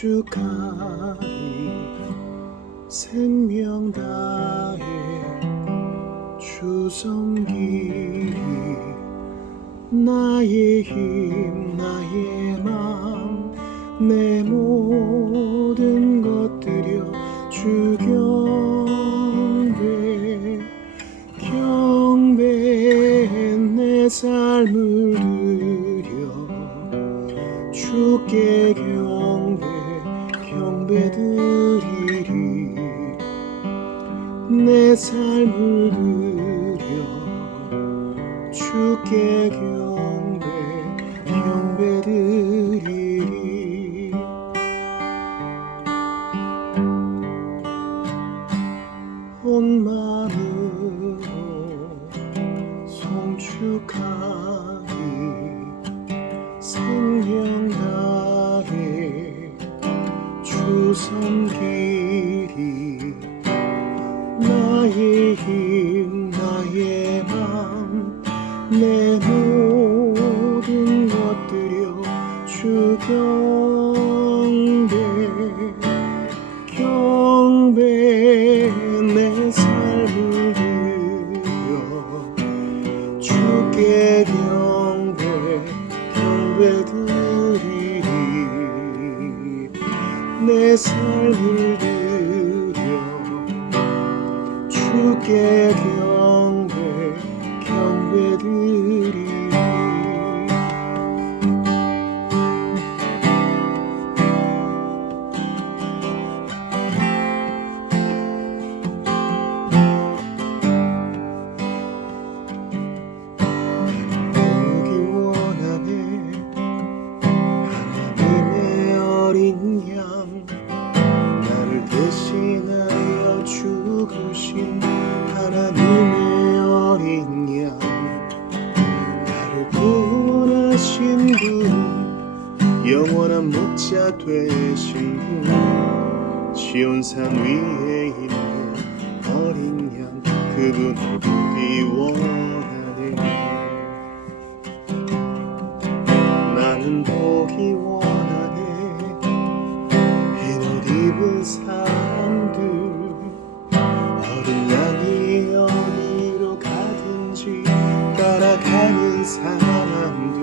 송축하리 생명 다해 주 섬기리 나의 힘 나의 맘 내 모든 것 드려 주 경배 내 삶을 드려 주께 경배 드리리 내 삶을 드려 주께 경배 드리리 온 마음으로 송축하리 생명 다해 주 섬기리 나의 힘 나의 맘 내 모든 것 드려 주 경배 내 삶을 드려 주께 경배 드리리 내 삶을 드려 주께 경배 드리리 대신하여 죽으신 하나님의 어린 양 나를 구원하신 분 영원한 목자 되신 분 시온산 위에 있는 어린 양 그분을 보기 원하네 나는 보기 원하네 흰 옷 입은 사람들 어린 양이 어디로 가든지 따라가는 사람들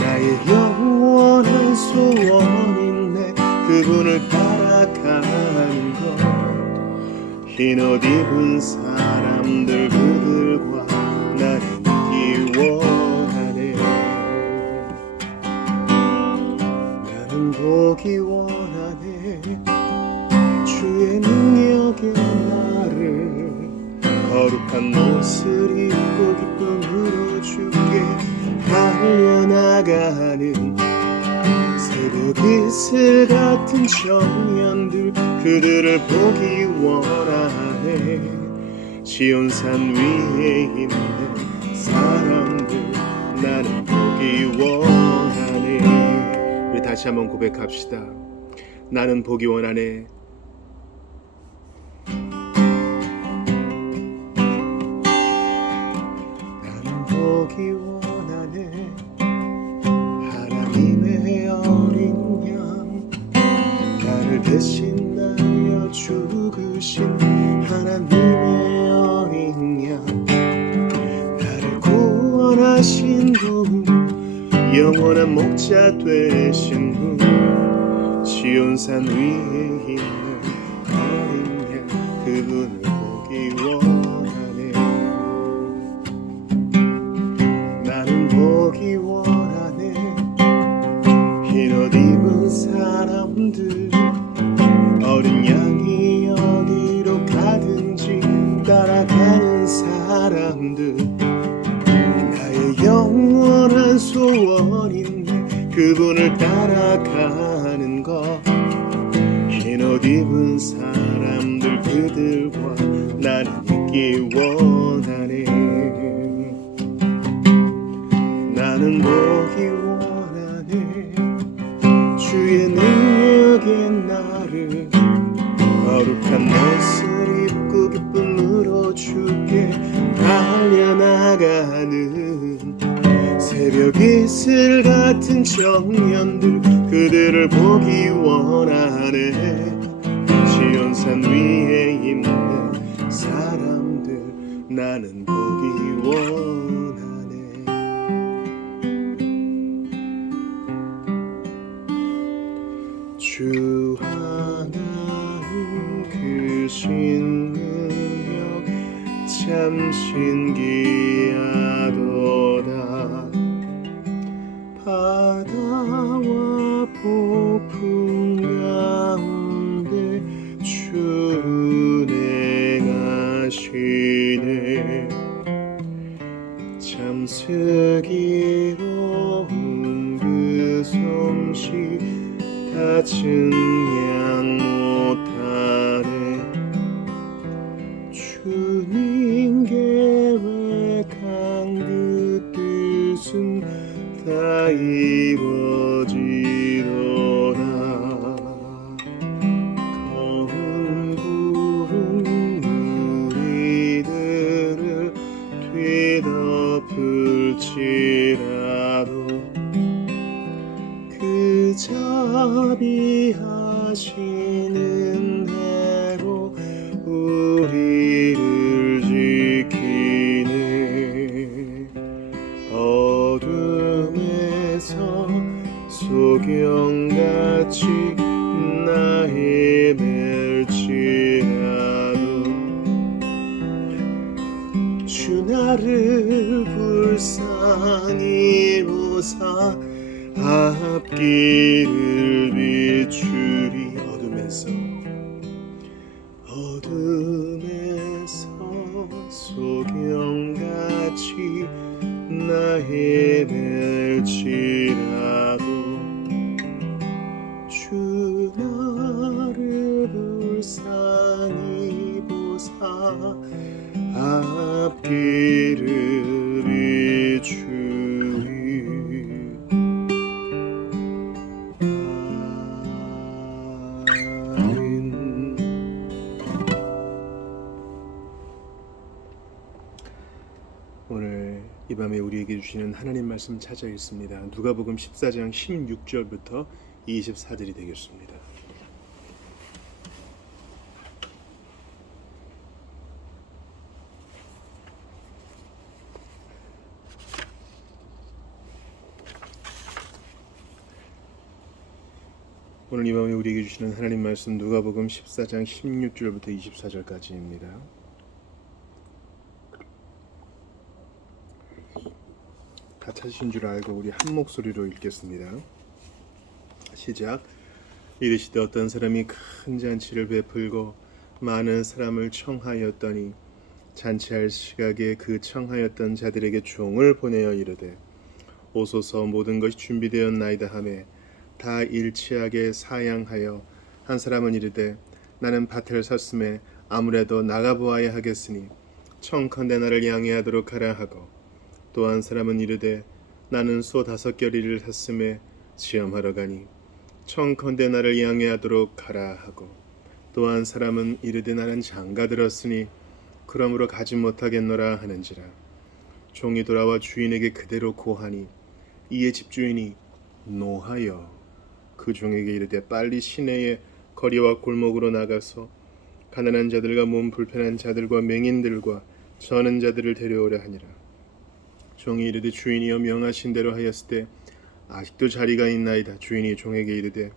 나의 영원한 소원이네 그분을 따라가는 것 흰 옷 입은 사람들 그들과 나를 있기 원하네 나는 보기 원하네 주의 능력에 나를 거룩한 옷을 입고 기쁨으로 주께 달려나가는 새벽 이슬 같은 청년들 그들을 보기 원하네 시온산 위에 있는 사람들 나는 보기 원하네 우리 다시 한번 고백합시다 나는 보기 원하네 나는 보기 원하네 하나님의 어린 양 나를 대신 날려 죽으신 하나님의 어린 양 나를 구원하신 분 영원한 목자 되신 분 시온산 위에 있는 어린 양 그분을 보기 원하네 나는 보기 원하네 흰 옷 입은 사람들 어린 양이 어디로 가든지 따라가는 사람들 나의 영원한 소원인데 그분을 따라가는 것 흰 옷 입은 사람들 그들과 나는 있기 원하네 나는 보기 원하네 주의 능력에 나를 거룩한 옷을 입고 기쁨으로 주께 달려나가는 새벽 이슬 같은 청년들 그들을 보기 원하네. 시온산 위에 있는 사람들 나는 보기 원하네. 주 하나님 그 신능력 참 신기하도다. 바다와 폭풍 가운데 주 운행하시네. 참 슬기로운 그 솜씨 닿은 양 못하네. 주님 계획한 그 뜻은 다 이루어지도다. 검은 구름 우리들을 뒤덮을지라도 그 자비하시는 대로 우리를 지키네. 어둠에서 소경같이 나 헤맬지라도 주 나를 불쌍히 보사 앞길을 비추리. 어둠에서 소경같이 나 헤맬지라도 주 나를 불쌍히 보사 앞길을 비추리. 오늘 이 밤에 우리에게 주시는 하나님 말씀 찾아 읽습니다. 누가복음 14장 16절부터 24절이 되겠습니다. 오늘 이 밤에 우리에게 주시는 하나님 말씀 누가복음 14장 16절부터 24절까지입니다. 다 찾으신 줄 알고 우리 한 목소리로 읽겠습니다. 시작. 이르시되 어떤 사람이 큰 잔치를 베풀고 많은 사람을 청하였더니 잔치할 시각에 그 청하였던 자들에게 종을 보내어 이르되 오소서 모든 것이 준비되었나이다 하매 다 일치하게 사양하여 한 사람은 이르되 나는 밭을 샀음에 아무래도 나가보아야 하겠으니 청컨대 나를 양해하도록 하라 하고 또 한 사람은 이르되 나는 소 5겨리를 샀음에 시험하러 가니 청컨대 나를 양해하도록 하라 하고 또 한 사람은 이르되 나는 장가 들었으니 그러므로 가지 못하겠노라 하는지라. 종이 돌아와 주인에게 그대로 고하니 이에 집주인이 노하여 그 종에게 이르되 빨리 시내의 거리와 골목으로 나가서 가난한 자들과 몸 불편한 자들과 맹인들과 저는 자들을 데려오려 하니라. 종이 이르되 주인이여 명하신 대로 하였을 때 아직도 자리가 있나이다. 주인이 종에게 이르되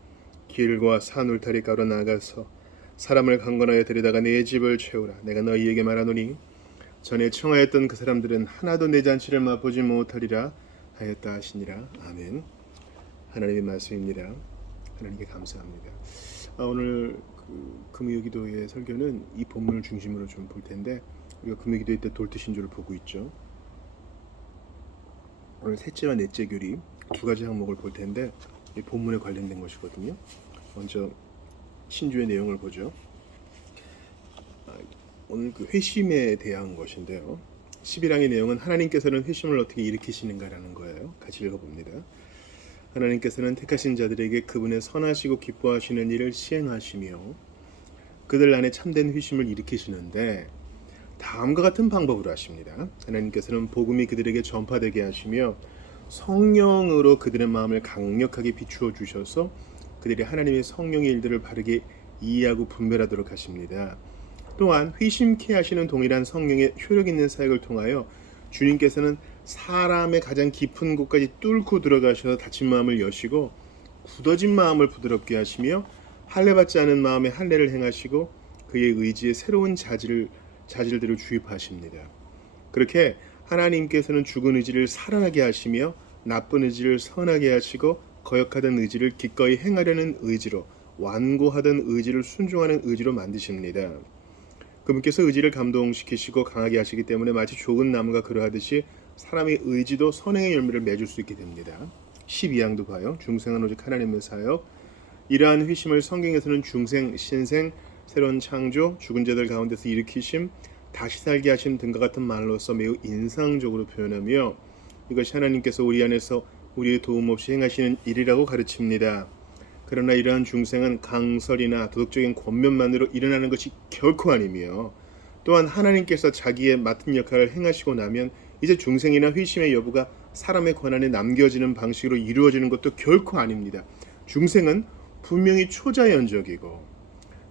길과 산 울타리가로 나가서 사람을 강권하여 데려다가 내 집을 채우라. 내가 너희에게 말하노니 전에 청하였던 그 사람들은 하나도 내 잔치를 맛보지 못하리라 하였다 하시니라. 아멘. 하나님의 말씀입니다. 하나님께 감사합니다. 오늘 금요기도의 설교는 이 본문을 중심으로 좀 볼 텐데 우리가 금요기도회 때 돌드신 줄을 보고 있죠. 오늘 셋째와 넷째 교리 두 가지 항목을 볼 텐데 이 본문에 관련된 것이거든요. 먼저 신주의 내용을 보죠. 오늘 그 회심에 대한 것인데요. 11항의 내용은 하나님께서는 회심을 어떻게 일으키시는가라는 거예요. 같이 읽어봅니다. 하나님께서는 택하신 자들에게 그분의 선하시고 기뻐하시는 일을 시행하시며 그들 안에 참된 회심을 일으키시는데 다음과 같은 방법으로 하십니다. 하나님께서는 복음이 그들에게 전파되게 하시며 성령으로 그들의 마음을 강력하게 비추어 주셔서 그들이 하나님의 성령의 일들을 바르게 이해하고 분별하도록 하십니다. 또한 회심케 하시는 동일한 성령의 효력 있는 사역을 통하여 주님께서는 사람의 가장 깊은 곳까지 뚫고 들어가셔서 다친 마음을 여시고 굳어진 마음을 부드럽게 하시며 할례받지 않은 마음에 할례를 행하시고 그의 의지에 새로운 자질들을 주입하십니다. 그렇게 하나님께서는 죽은 의지를 살아나게 하시며 나쁜 의지를 선하게 하시고 거역하던 의지를 기꺼이 행하려는 의지로, 완고하던 의지를 순종하는 의지로 만드십니다. 그분께서 의지를 감동시키시고 강하게 하시기 때문에 마치 좋은 나무가 그러하듯이 사람의 의지도 선행의 열매를 맺을 수 있게 됩니다. 12항도 봐요. 중생은 오직 하나님의 사역. 이러한 회심을 성경에서는 중생, 신생, 새로운 창조, 죽은 자들 가운데서 일으키심, 다시 살게 하심 등과 같은 말로서 매우 인상적으로 표현하며 이것이 하나님께서 우리 안에서 우리의 도움 없이 행하시는 일이라고 가르칩니다. 그러나 이러한 중생은 강설이나 도덕적인 권면만으로 일어나는 것이 결코 아니며 또한 하나님께서 자기의 맡은 역할을 행하시고 나면 이제 중생이나 회심의 여부가 사람의 권한에 남겨지는 방식으로 이루어지는 것도 결코 아닙니다. 중생은 분명히 초자연적이고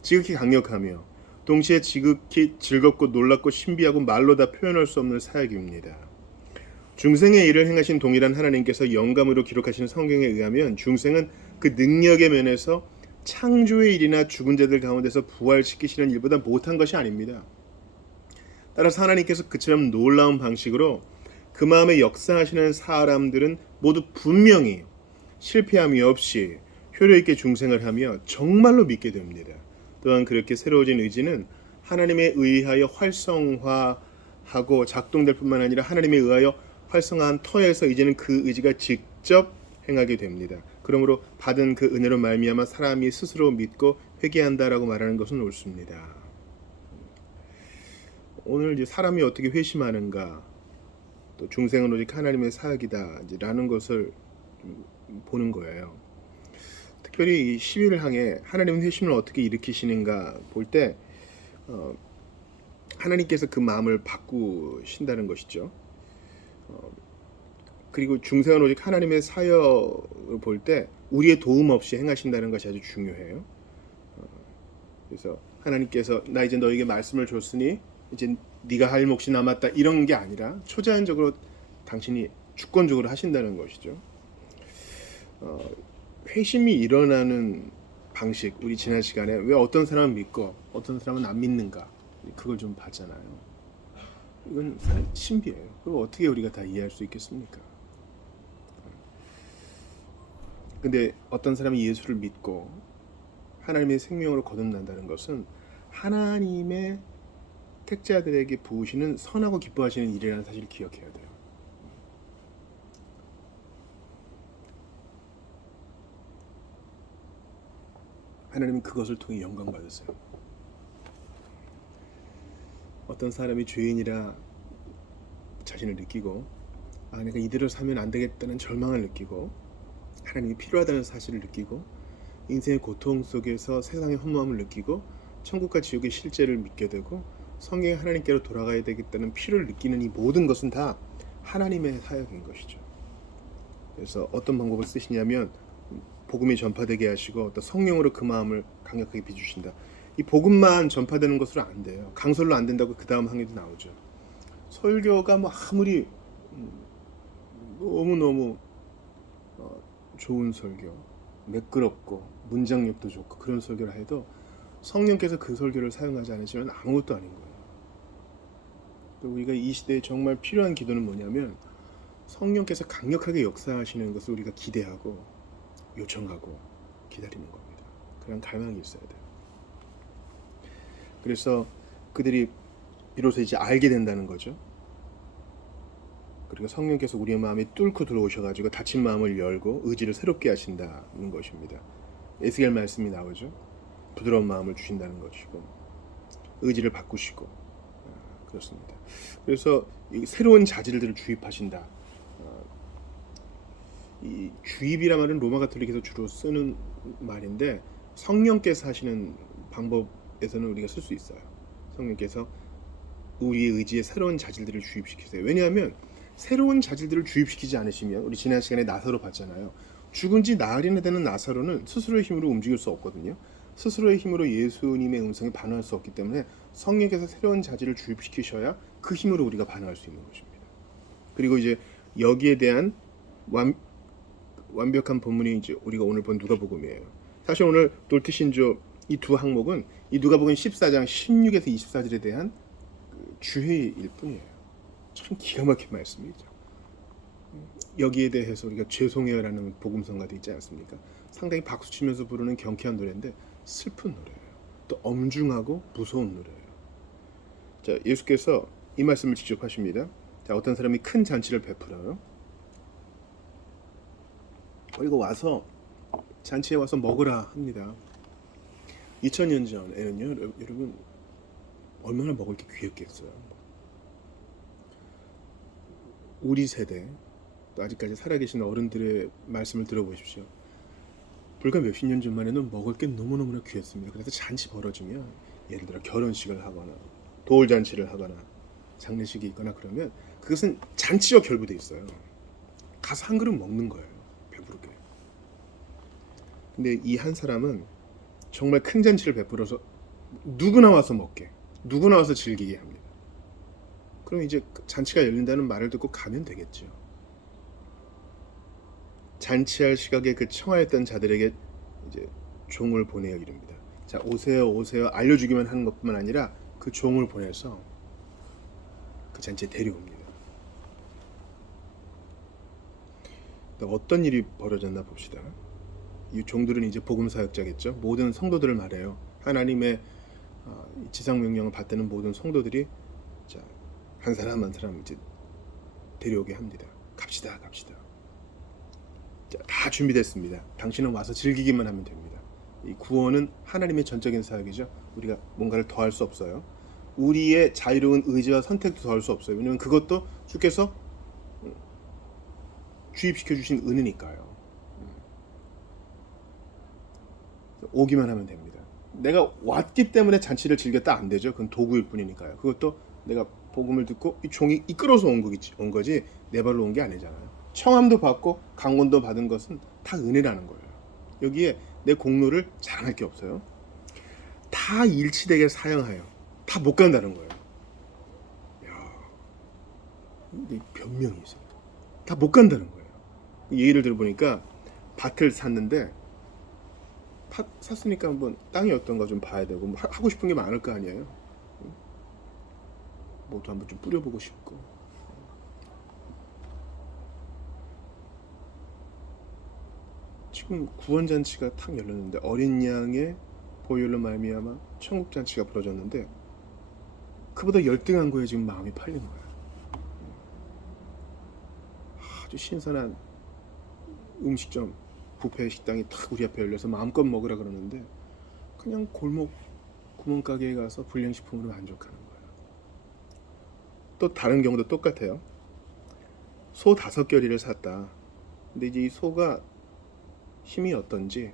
지극히 강력하며 동시에 지극히 즐겁고 놀랍고 신비하고 말로 다 표현할 수 없는 사역입니다. 중생의 일을 행하신 동일한 하나님께서 영감으로 기록하신 성경에 의하면 중생은 그 능력의 면에서 창조의 일이나 죽은 자들 가운데서 부활시키시는 일보다 못한 것이 아닙니다. 따라서 하나님께서 그처럼 놀라운 방식으로 그 마음에 역사하시는 사람들은 모두 분명히 실패함이 없이 효력있게 중생을 하며 정말로 믿게 됩니다. 또한 그렇게 새로워진 의지는 하나님에 의하여 활성화하고 작동될 뿐만 아니라 하나님에 의하여 활성화한 터에서 이제는 그 의지가 직접 행하게 됩니다. 그러므로 받은 그 은혜로 말미암아 사람이 스스로 믿고 회개한다라고 말하는 것은 옳습니다. 오늘 이제 사람이 어떻게 회심하는가, 또 중생은 오직 하나님의 사역이다라는 것을 보는 거예요. 특별히 이 11항에 하나님은 회심을 어떻게 일으키시는가 볼 때 하나님께서 그 마음을 바꾸신다는 것이죠. 그리고 중생은 오직 하나님의 사역을 볼 때 우리의 도움 없이 행하신다는 것이 아주 중요해요. 그래서 하나님께서 나 이제 너에게 말씀을 줬으니 이제 네가 할 몫이 남았다 이런 게 아니라 초자연적으로 당신이 주권적으로 하신다는 것이죠. 회심이 일어나는 방식, 우리 지난 시간에 왜 어떤 사람은 믿고 어떤 사람은 안 믿는가 그걸 좀 봤잖아요. 이건 신비해요. 그걸 어떻게 우리가 다 이해할 수 있겠습니까? 근데 어떤 사람이 예수를 믿고 하나님의 생명으로 거듭난다는 것은 하나님의 택자들에게 부으시는 선하고 기뻐하시는 일이라는 사실을 기억해야 돼요. 하나님은 그것을 통해 영광 받으세요. 어떤 사람이 죄인이라 자신을 느끼고 내가 이대로 살면 안 되겠다는 절망을 느끼고 하나님이 필요하다는 사실을 느끼고 인생의 고통 속에서 세상의 허무함을 느끼고 천국과 지옥의 실제를 믿게 되고 성경의 하나님께로 돌아가야 되겠다는 필요를 느끼는 이 모든 것은 다 하나님의 사역인 것이죠. 그래서 어떤 방법을 쓰시냐면 복음이 전파되게 하시고 또 성령으로 그 마음을 강력하게 비추신다. 이 복음만 전파되는 것으로 안 돼요. 강설로 안 된다고 그 다음 항에도 나오죠. 설교가 뭐 아무리 너무너무 좋은 설교, 매끄럽고 문장력도 좋고 그런 설교를 해도 성령께서 그 설교를 사용하지 않으시면 아무것도 아닌 거예요. 우리가 이 시대에 정말 필요한 기도는 뭐냐면 성령께서 강력하게 역사하시는 것을 우리가 기대하고 요청하고 기다리는 겁니다. 그런 갈망이 있어야 돼요. 그래서 그들이 비로소 이제 알게 된다는 거죠. 그리고 성령께서 우리의 마음에 뚫고 들어오셔가지고 닫힌 마음을 열고 의지를 새롭게 하신다는 것입니다. 에스겔 말씀이 나오죠. 부드러운 마음을 주신다는 것이고 의지를 바꾸시고 그렇습니다. 그래서 이 새로운 자질들을 주입하신다. 이 주입이란 말은 로마 가톨릭에서 주로 쓰는 말인데 성령께서 하시는 방법에서는 우리가 쓸 수 있어요. 성령께서 우리의 의지에 새로운 자질들을 주입시키세요. 왜냐하면 새로운 자질들을 주입시키지 않으시면, 우리 지난 시간에 나사로 봤잖아요. 죽은 지 나흘이나 되는 나사로는 스스로의 힘으로 움직일 수 없거든요. 스스로의 힘으로 예수님의 음성에 반응할 수 없기 때문에 성령께서 새로운 자질을 주입시키셔야 그 힘으로 우리가 반응할 수 있는 것입니다. 그리고 이제 여기에 대한 완벽한 본문이 이제 우리가 오늘 본 누가복음이에요. 사실 오늘 돌트신조 이 두 항목은 이 누가복음 14장 16에서 24절에 대한 주해일 뿐이에요. 참 기가 막힌 말씀이죠. 여기에 대해서 우리가 죄송해요라는 복음성가도 있지 않습니까? 상당히 박수치면서 부르는 경쾌한 노래인데 슬픈 노래예요. 또 엄중하고 무서운 노래예요. 자, 예수께서 이 말씀을 직접 하십니다. 자, 어떤 사람이 큰 잔치를 베풀어요. 이거 와서 잔치에 와서 먹으라 합니다. 2000년 전에는요, 여러분 얼마나 먹을 게 귀했겠어요. 우리 세대, 또 아직까지 살아계신 어른들의 말씀을 들어보십시오. 불과 몇십 년 전만 해는 먹을 게 너무너무나 귀했습니다. 그래서 잔치 벌어지면 예를 들어 결혼식을 하거나 돌잔치를 하거나 장례식이 있거나 그러면 그것은 잔치와 결부돼 있어요. 가서 한 그릇 먹는 거예요. 배부르게. 근데 이 한 사람은 정말 큰 잔치를 베풀어서 누구나 와서 먹게, 누구나 와서 즐기게 합니다. 그럼 이제 잔치가 열린다는 말을 듣고 가면 되겠죠. 잔치할 시각에 그 청하였던 자들에게 이제 종을 보내어 이릅니다. 자, 오세요, 오세요 알려주기만 하는 것뿐만 아니라 그 종을 보내서 그 잔치에 데려옵니다. 어떤 일이 벌어졌나 봅시다. 이 종들은 이제 복음 사역자겠죠. 모든 성도들을 말해요. 하나님의 지상 명령을 받드는 모든 성도들이 자, 한 사람 한 사람 이제 데려오게 합니다. 갑시다, 갑시다. 자, 다 준비됐습니다. 당신은 와서 즐기기만 하면 됩니다. 이 구원은 하나님의 전적인 사역이죠. 우리가 뭔가를 더할 수 없어요. 우리의 자유로운 의지와 선택도 더할 수 없어요. 왜냐하면 그것도 주께서 주입시켜 주신 은혜니까요. 오기만 하면 됩니다. 내가 왔기 때문에 잔치를 즐겼다 안 되죠. 그건 도구일 뿐이니까요. 그것도 내가 복음을 듣고 이 종이 이끌어서 온 거지 내 발로 온 게 아니잖아요. 청함도 받고 강권도 받은 것은 다 은혜라는 거예요. 여기에 내 공로를 자랑할 게 없어요. 다 일치되게 사용하여 다 못 간다는 거예요. 야, 변명이 있어요. 다 못 간다는 거예요. 예를 들어보니까 밭을 샀는데 샀으니까 한번 땅이 어떤가 좀 봐야 되고 뭐 하고 싶은 게 많을 거 아니에요. 뭐도 한번 좀 뿌려보고 싶고. 지금 구원잔치가 탁 열렸는데 어린 양의 보혈로 말미암아 천국잔치가 벌어졌는데 그보다 열등한 거에 지금 마음이 팔린 거야. 아주 신선한 음식점 뷔페 식당이 탁 우리 앞에 열려서 마음껏 먹으라 그러는데 그냥 골목 구멍가게에 가서 불량식품으로 만족하는 거예요. 또 다른 경우도 똑같아요. 소 5결의를 샀다. 근데 이제 이 소가 힘이 어떤지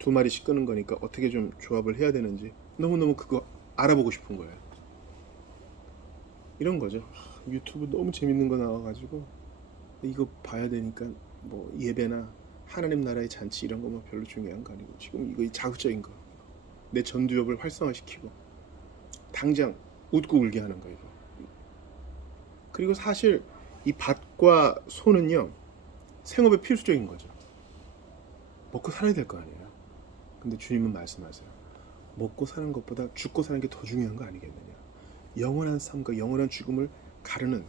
2마리씩 끄는 거니까 어떻게 좀 조합을 해야 되는지 너무너무 그거 알아보고 싶은 거예요. 이런 거죠. 유튜브 너무 재밌는 거 나와가지고 이거 봐야 되니까 뭐 예배나 하나님 나라의 잔치 이런 거 뭐 별로 중요한 거 아니고 지금 이거 자극적인 거 내 전두엽을 활성화시키고 당장 웃고 울게 하는 거 이거. 그리고 사실 이 밭과 소는요 생업의 필수적인 거죠. 먹고 살아야 될 거 아니에요. 근데 주님은 말씀하세요. 먹고 사는 것보다 죽고 사는 게 더 중요한 거 아니겠느냐. 영원한 삶과 영원한 죽음을 가르는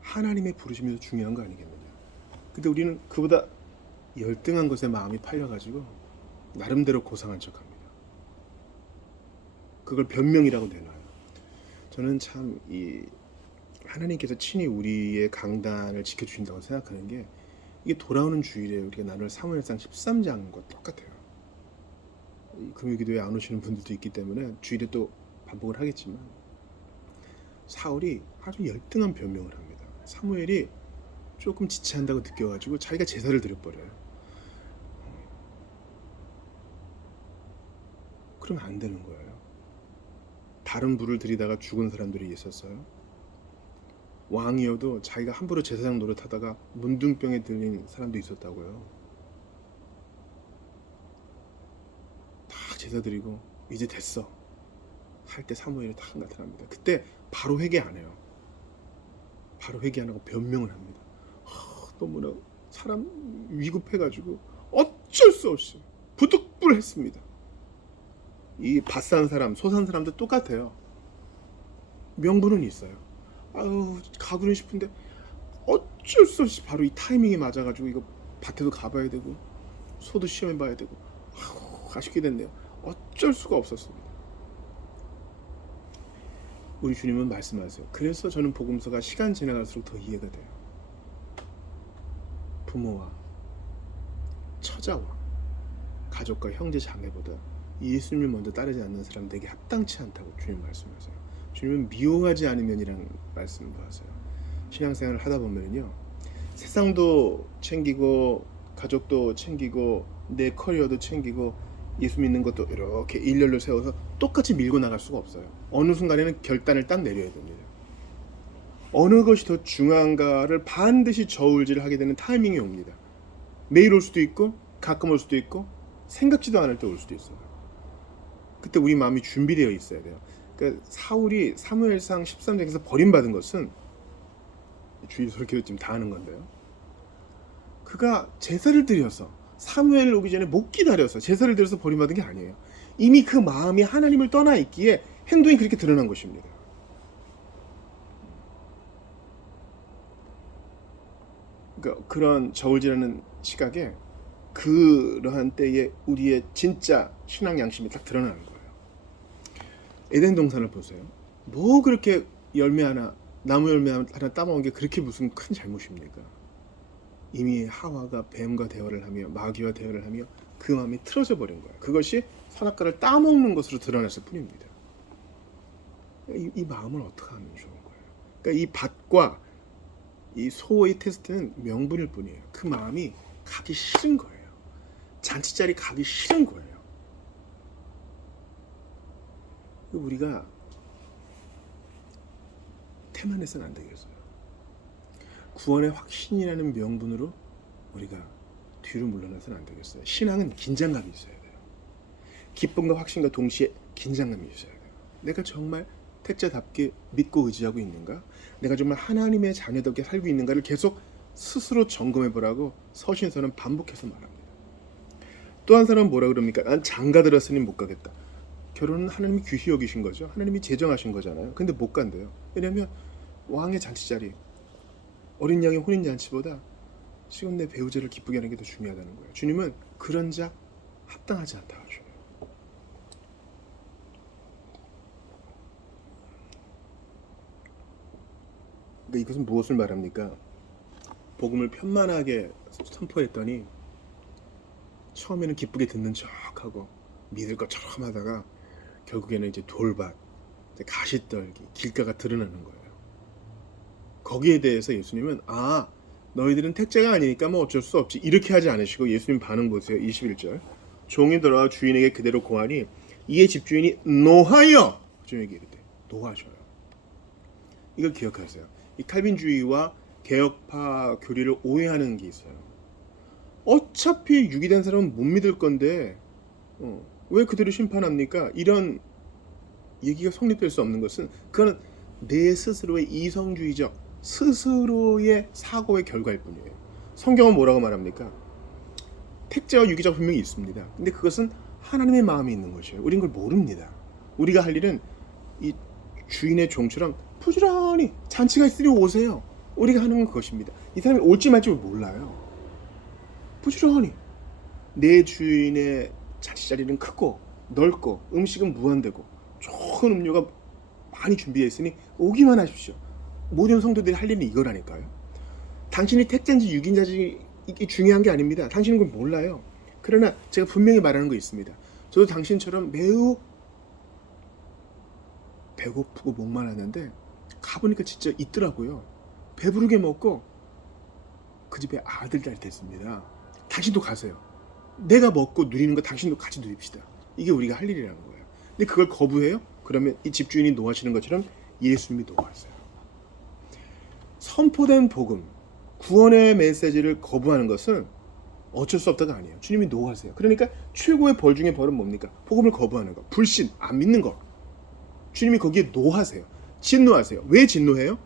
하나님의 부르심이 더 중요한 거 아니겠느냐. 근데 우리는 그보다 열등한 것에 마음이 팔려가지고 나름대로 고상한 척합니다. 그걸 변명이라고 내놔요. 저는 참 이 하나님께서 친히 우리의 강단을 지켜주신다고 생각하는 게 이게 돌아오는 주일에 우리가 나눌 사무엘상 13장과 똑같아요. 금요기도에 안 오시는 분들도 있기 때문에 주일에 또 반복을 하겠지만 사울이 아주 열등한 변명을 합니다. 사무엘이 조금 지체한다고 느껴가지고 자기가 제사를 드려버려요. 그러면 안 되는 거예요. 다른 불을 들이다가 죽은 사람들이 있었어요. 왕이어도 자기가 함부로 제사장 노릇하다가 문둥병에 들린 사람도 있었다고요. 다 제사 드리고 이제 됐어 할 때 사무엘이 딱 나타납니다. 그때 바로 회개 안 해요. 바로 회개 안 하고 변명을 합니다. 너무나 사람 위급해가지고 어쩔 수 없이 부득불했습니다. 이 밭 산 사람, 소 산 사람도 똑같아요. 명분은 있어요. 아유 가고는 싶은데 어쩔 수 없이 바로 이 타이밍에 맞아가지고 이거 밭에도 가봐야 되고 소도 시험해봐야 되고 아쉽게 됐네요. 어쩔 수가 없었습니다. 우리 주님은 말씀하세요. 그래서 저는 복음서가 시간 지나갈수록 더 이해가 돼요. 부모와 처자와 가족과 형제 자매보다 예수님을 먼저 따르지 않는 사람 내게 합당치 않다고 주님 말씀하세요. 주님은 미워하지 않으면이라는 말씀도 하세요. 신앙생활을 하다 보면요, 세상도 챙기고 가족도 챙기고 내 커리어도 챙기고 예수 믿는 것도 이렇게 일렬로 세워서 똑같이 밀고 나갈 수가 없어요. 어느 순간에는 결단을 딱 내려야 됩니다. 어느 것이 더 중요한가를 반드시 저울질을 하게 되는 타이밍이 옵니다. 매일 올 수도 있고 가끔 올 수도 있고 생각지도 않을 때 올 수도 있어요. 그때 우리 마음이 준비되어 있어야 돼요. 그러니까 사울이 사무엘상 13장에서 버림받은 것은 주일 설교 지금 다 하는 건데요. 그가 제사를 드려서 사무엘 오기 전에 못 기다려서 제사를 드려서 버림받은 게 아니에요. 이미 그 마음이 하나님을 떠나 있기에 행동이 그렇게 드러난 것입니다. 그러니까 그런 저울질하는 시각에 그러한 때에 우리의 진짜 신앙 양심이 딱 드러나는 거예요. 에덴 동산을 보세요. 뭐 그렇게 열매 하나, 나무 열매 하나 따먹은 게 그렇게 무슨 큰 잘못입니까? 이미 하와가 뱀과 대화를 하며 마귀와 대화를 하며 그 마음이 틀어져 버린 거예요. 그것이 선악과를 따먹는 것으로 드러났을 뿐입니다. 이 마음을 어떻게 하면 좋은 거예요? 그러니까 이 밭과 이 소의 테스트는 명분일 뿐이에요. 그 마음이 가기 싫은 거예요. 잔치자리 가기 싫은 거예요. 우리가 태만해서는 안 되겠어요. 구원의 확신이라는 명분으로 우리가 뒤로 물러나서는 안 되겠어요. 신앙은 긴장감이 있어야 돼요. 기쁨과 확신과 동시에 긴장감이 있어야 돼요. 내가 정말 택자답게 믿고 의지하고 있는가? 내가 정말 하나님의 자녀답게 살고 있는가를 계속 스스로 점검해 보라고 서신서는 반복해서 말합니다. 또 한 사람은 뭐라 그럽니까? 난 장가 들었으니 못 가겠다. 결혼은 하나님이 귀히 여기신 거죠. 하나님이 제정하신 거잖아요. 근데 못 간대요. 왜냐하면 왕의 잔치자리, 어린 양의 혼인잔치보다 지금 내 배우자를 기쁘게 하는 게 더 중요하다는 거예요. 주님은 그런 자 합당하지 않다고 하셔요. 그러니까 이것은 무엇을 말합니까? 복음을 편만하게 선포했더니 처음에는 기쁘게 듣는 척하고 믿을 것처럼 하다가 결국에는 이제 돌밭, 가시떨기, 길가가 드러나는 거예요. 거기에 대해서 예수님은 너희들은 택자가 아니니까 뭐 어쩔 수 없지 이렇게 하지 않으시고 예수님 반응 보세요. 21절 종이 들어와 주인에게 그대로 고하니 이에 집주인이 노하여 주인에게 이르되 노하셔요. 이걸 기억하세요. 이 칼빈주의와 개혁파 교리를 오해하는 게 있어요. 어차피 유기된 사람은 못 믿을 건데 왜 그대로 심판합니까? 이런 얘기가 성립될 수 없는 것은 그건 내 스스로의 이성주의적 스스로의 사고의 결과일 뿐이에요. 성경은 뭐라고 말합니까? 택자와 유기자가 분명히 있습니다. 근데 그것은 하나님의 마음이 있는 것이에요. 우린 그걸 모릅니다. 우리가 할 일은 이 주인의 종처럼 부지런히 잔치가 있으니 오세요. 우리가 하는 건 그것입니다. 이 사람이 올지 말지 몰라요. 부지런히 내 주인의 잔치자리는 크고 넓고 음식은 무한대고 좋은 음료가 많이 준비되어 있으니 오기만 하십시오. 모든 성도들이 할 일은 이거라니까요. 당신이 택자인지 유기자인지 이게 중요한 게 아닙니다. 당신은 그걸 몰라요. 그러나 제가 분명히 말하는 거 있습니다. 저도 당신처럼 매우 배고프고 목말랐는데 가보니까 진짜 있더라고요. 배부르게 먹고 그 집에 아들 딸이 됐습니다. 당신도 가세요. 내가 먹고 누리는 거 당신도 같이 누립시다. 이게 우리가 할 일이라는 거예요. 근데 그걸 거부해요? 그러면 이 집주인이 노하시는 것처럼 예수님이 노하세요. 선포된 복음, 구원의 메시지를 거부하는 것은 어쩔 수 없다가 아니에요. 주님이 노하세요. 그러니까 최고의 벌 중에 벌은 뭡니까? 복음을 거부하는 거, 불신, 안 믿는 거. 주님이 거기에 노하세요. 진노하세요. 왜 진노해요?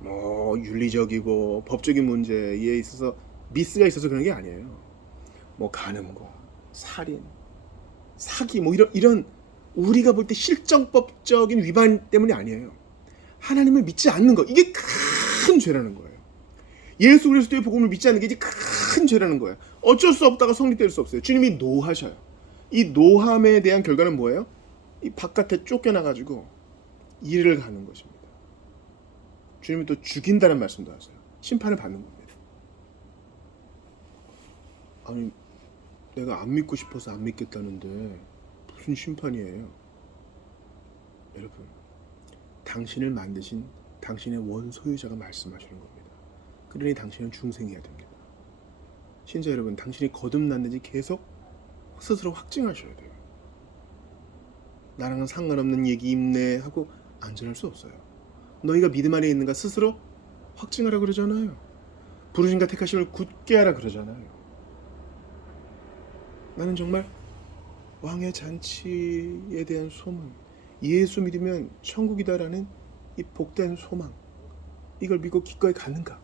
뭐 윤리적이고 법적인 문제에 있어서 미스가 있어서 그런 게 아니에요. 뭐 간음과 살인, 사기, 뭐 이런 우리가 볼 때 실정법적인 위반 때문이 아니에요. 하나님을 믿지 않는 거, 이게 큰 죄라는 거예요. 예수 그리스도의 복음을 믿지 않는 게 이제 큰 죄라는 거예요. 어쩔 수 없다가 성립될 수 없어요. 주님이 노하셔요. 이 노함에 대한 결과는 뭐예요? 이 바깥에 쫓겨나가지고 일을 가는 것입니다. 주님이 또 죽인다는 말씀도 하세요. 심판을 받는 겁니다. 아니, 내가 안 믿고 싶어서 안 믿겠다는데 무슨 심판이에요? 여러분, 당신을 만드신 당신의 원소유자가 말씀하시는 겁니다. 그러니 당신은 중생해야 됩니다. 신자 여러분, 당신이 거듭났는지 계속 스스로 확증하셔야 돼요. 나랑은 상관없는 얘기 입내하고 안전할 수 없어요. 너희가 믿음 안에 있는가 스스로 확증하라 그러잖아요. 부르심과 택하심을 굳게 하라 그러잖아요. 나는 정말 왕의 잔치에 대한 소망, 예수 믿으면 천국이다라는 이 복된 소망, 이걸 믿고 기꺼이 갔는가?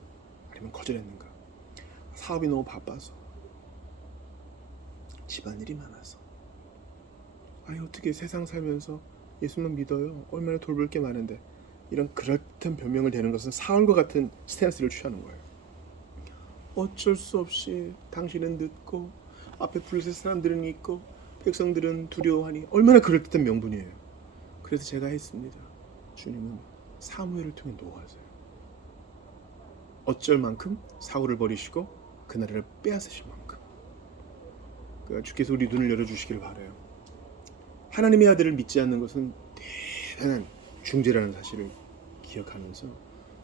아니면 거절했는가? 사업이 너무 바빠서, 집안일이 많아서, 아니 어떻게 세상 살면서 예수만 믿어요? 얼마나 돌볼 게 많은데, 이런 그럴듯한 변명을 대는 것은 사울과 같은 스탠스를 취하는 거예요. 어쩔 수 없이 당신은 늦고 앞에 블레셋 사람들은 있고 백성들은 두려워하니, 얼마나 그럴듯한 명분이에요. 그래서 제가 했습니다. 주님은 사무엘을 통해 노하세요. 어쩔 만큼 사울을 버리시고 그 나라를 빼앗으실 만큼. 그러니까 주께서 우리 눈을 열어주시기를 바라요. 하나님의 아들을 믿지 않는 것은 대단한 중죄라는 사실을 기억하면서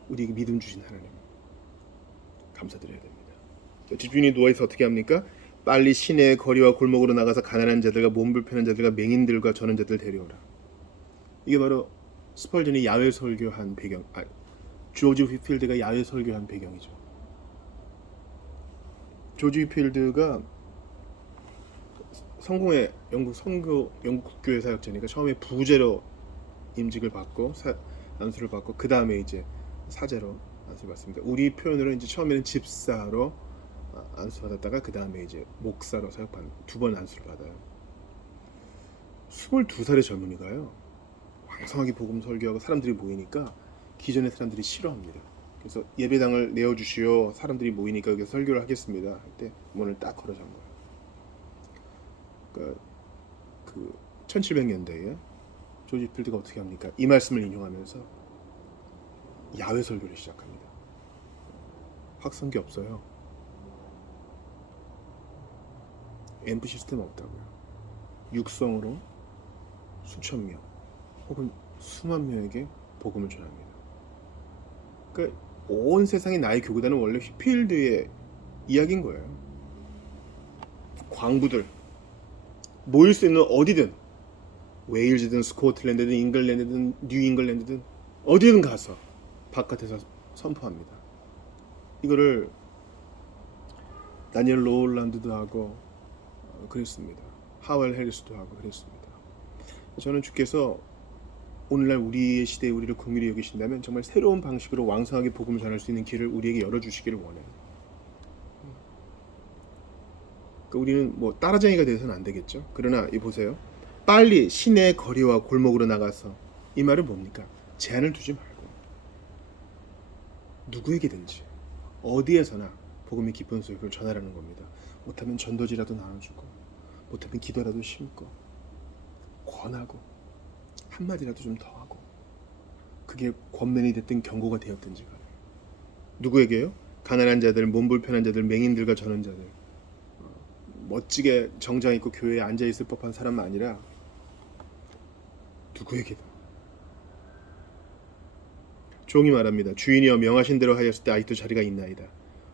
우리에게 믿음 주신 하나님 감사드려야 됩니다. 집주인이 누워있어 어떻게 합니까? 빨리 시내의 거리와 골목으로 나가서 가난한 자들과 몸불편한 자들과 맹인들과 저는 자들 데려오라. 이게 바로 스펄전이 야외 설교한 배경, 조지 휘필드가 야외 설교한 배경이죠. 조지 휘필드가 성공의 영국 교회 사역자니까 처음에 부제로 임직을 받고 안수를 받고 그 다음에 이제 사제로 안수를 받습니다. 우리 표현으로 이제 처음에는 집사로 안수 받았다가 그 다음에 이제 목사로 사역받는 두 번 안수를 받아요. 22살의 젊은이가요, 왕성하게 복음 설교하고 사람들이 모이니까 기존의 사람들이 싫어합니다. 그래서 예배당을 내어주시오, 사람들이 모이니까 여기서 설교를 하겠습니다 할 때 문을 딱 걸어 잠궈요. 그러니까 그 1700년대에 조지 필드가 어떻게 합니까? 이 말씀을 인용하면서 야외 설교를 시작합니다. 확성기 없어요. 앰프 시스템 없다고요. 육성으로 수천 명 혹은 수만 명에게 복음을 전합니다. 그러니까 온 세상이 나의 교구다는 원래 휘필드의 이야기인 거예요. 광부들 모일 수 있는 어디든, 웨일즈든 스코틀랜드든 잉글랜드든 뉴잉글랜드든 어디든 가서 바깥에서 선포합니다. 이거를 다니엘 로울란드도 하고 그랬습니다. 하웰 해리스도 하고 그랬습니다. 저는 주께서 오늘날 우리의 시대에 우리를 긍휼히 여기신다면 정말 새로운 방식으로 왕성하게 복음을 전할 수 있는 길을 우리에게 열어주시기를 원해요. 그러니까 우리는 뭐 따라쟁이가 되어서는 안 되겠죠. 그러나 이 보세요. 빨리 시내 거리와 골목으로 나가서, 이 말은 뭡니까? 제한을 두지 말고 누구에게든지 어디에서나 복음의 기쁜 소식을 전하라는 겁니다. 못하면 전도지라도 나눠주고, 못하면 기도라도 심고, 권하고, 한마디라도 좀 더 하고, 그게 권면이 됐든 경고가 되었든지 간에. 누구에게요? 가난한 자들, 몸불편한 자들, 맹인들과 저는 자들, 멋지게 정장 입고 교회에 앉아있을 법한 사람만 아니라 누구에게도. 종이 말합니다. 주인이여 명하신 대로 하였을 때 아직도 자리가 있나이다.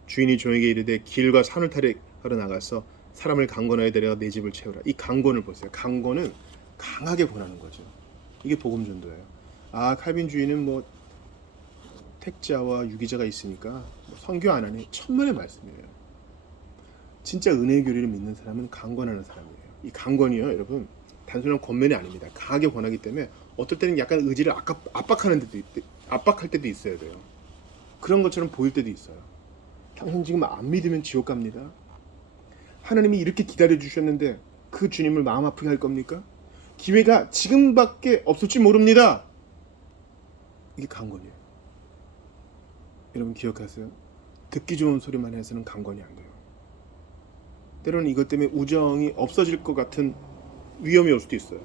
주인이 종에게 이르되 길과 산을 타러 나가서 사람을 강권하여 데려가 내 집을 채우라. 이 강권을 보세요. 강권은 강하게 권하는 거죠. 이게 복음 전도예요. 칼빈 주의는 뭐 택자와 유기자가 있으니까 뭐 선교 안 하니 천만의 말씀이에요. 진짜 은혜의 교리를 믿는 사람은 강권하는 사람이에요. 이 강권이요, 여러분, 단순한 권면이 아닙니다. 강하게 권하기 때문에 어떨 때는 약간 의지를 압박할 때도 있어야 돼요. 그런 것처럼 보일 때도 있어요. 당신 지금 안 믿으면 지옥 갑니다. 하나님이 이렇게 기다려 주셨는데 그 주님을 마음 아프게 할 겁니까? 기회가 지금밖에 없을지 모릅니다. 이게 강권이에요. 여러분 기억하세요. 듣기 좋은 소리만 해서는 강권이 안 돼요. 때로는 이것 때문에 우정이 없어질 것 같은 위험이 올 수도 있어요.